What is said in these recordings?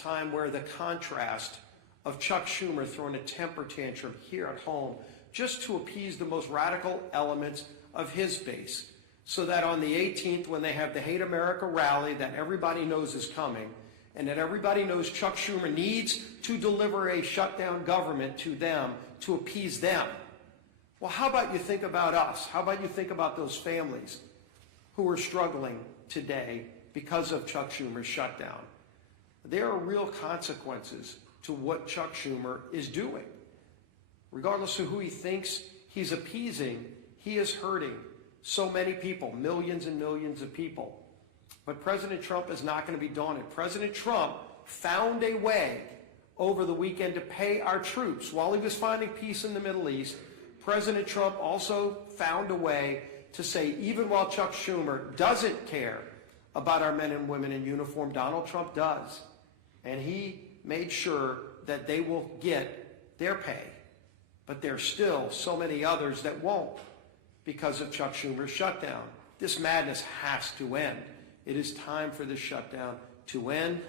time where the contrast of Chuck Schumer throwing a temper tantrum here at home just to appease the most radical elements of his base, so that on the 18th, when they have the Hate America rally that everybody knows is coming, and that everybody knows Chuck Schumer needs to deliver a shutdown government to them to appease them. Well, how about you think about us? How about you think about those families who are struggling today because of Chuck Schumer's shutdown? There are real consequences to what Chuck Schumer is doing. Regardless of who he thinks he's appeasing, he is hurting so many people, millions and millions of people. But President Trump is not going to be daunted. President Trump found a way over the weekend to pay our troops. While he was finding peace in the Middle East, President Trump also found a way to say, even while Chuck Schumer doesn't care about our men and women in uniform, Donald Trump does. And he made sure that they will get their pay. But there's still so many others that won't because of Chuck Schumer's shutdown. This madness has to end. It is time for this shutdown to end.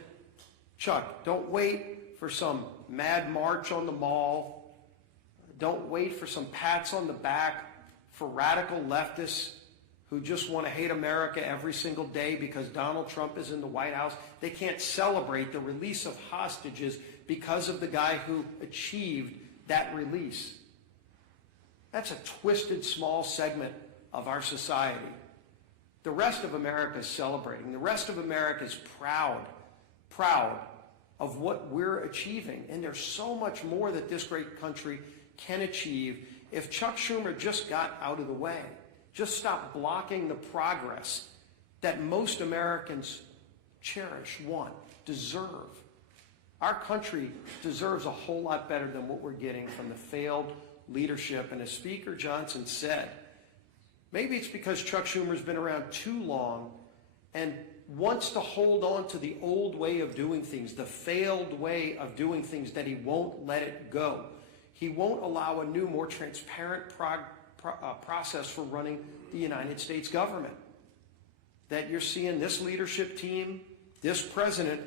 Chuck, don't wait for some mad march on the mall. Don't wait for some pats on the back for radical leftists who just want to hate America every single day because Donald Trump is in the White House. They can't celebrate the release of hostages because of the guy who achieved that release. That's a twisted, small segment of our society. The rest of America is celebrating. The rest of America is proud of what we're achieving. And there's so much more that this great country can achieve if Chuck Schumer just got out of the way. Just stop blocking the progress that most Americans cherish, want, deserve. Our country deserves a whole lot better than what we're getting from the failed leadership. And as Speaker Johnson said, maybe it's because Chuck Schumer's been around too long and wants to hold on to the old way of doing things, the failed way of doing things, that he won't let it go. He won't allow a new, more transparent process for running the United States government. That you're seeing this leadership team, this president,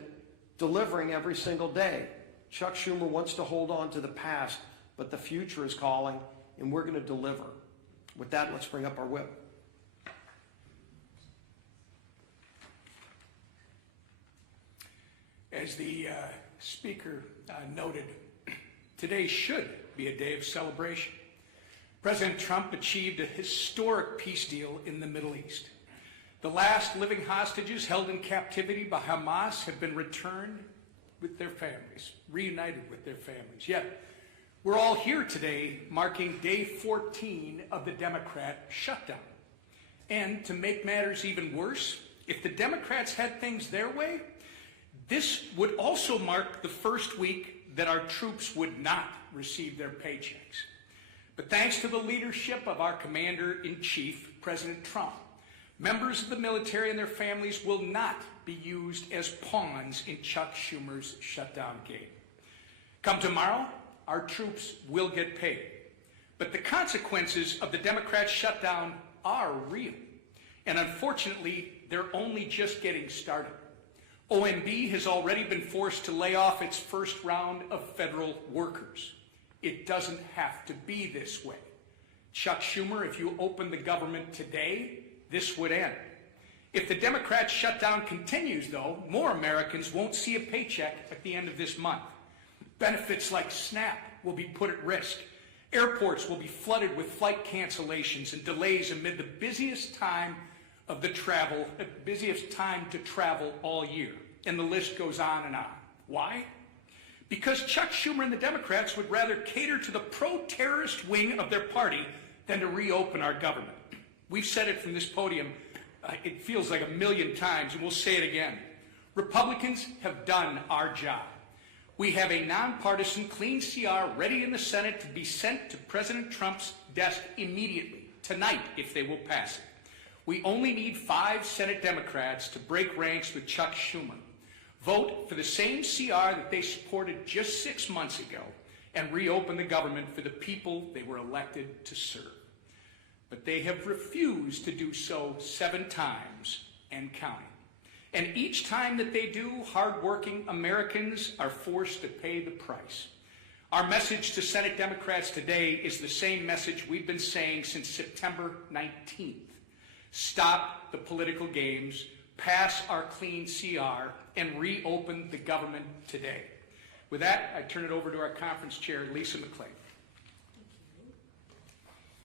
delivering every single day. Chuck Schumer wants to hold on to the past, but the future is calling, and we're going to deliver. With that, let's bring up our whip. As the Speaker noted, today should be a day of celebration. President Trump achieved a historic peace deal in the Middle East. The last living hostages held in captivity by Hamas have been returned with their families, reunited with their families. Yet, we're all here today marking day 14 of the Democrat shutdown. And to make matters even worse, if the Democrats had things their way, this would also mark the first week that our troops would not receive their paychecks. But thanks to the leadership of our Commander-in-Chief, President Trump, members of the military and their families will not be used as pawns in Chuck Schumer's shutdown game. Come tomorrow, our troops will get paid. But the consequences of the Democrat shutdown are real. And unfortunately, they're only just getting started. OMB has already been forced to lay off its first round of federal workers. It doesn't have to be this way. Chuck Schumer, if you open the government today, this would end. If the Democrat shutdown continues, though, more Americans won't see a paycheck at the end of this month. Benefits like SNAP will be put at risk. Airports will be flooded with flight cancellations and delays amid the busiest time to travel all year. And the list goes on and on. Why? Because Chuck Schumer and the Democrats would rather cater to the pro-terrorist wing of their party than to reopen our government. We've said it from this podium, it feels like 1,000,000 times, and we'll say it again. Republicans have done our job. We have a nonpartisan, clean CR ready in the Senate to be sent to President Trump's desk immediately, tonight, if they will pass it. We only need 5 Senate Democrats to break ranks with Chuck Schumer, vote for the same CR that they supported just 6 months ago, and reopen the government for the people they were elected to serve. But they have refused to do so 7 times and counting. And each time that they do, hardworking Americans are forced to pay the price. Our message to Senate Democrats today is the same message we've been saying since September 19th. Stop the political games, pass our clean CR, and reopen the government today. With that, I turn it over to our conference chair, Lisa McClain.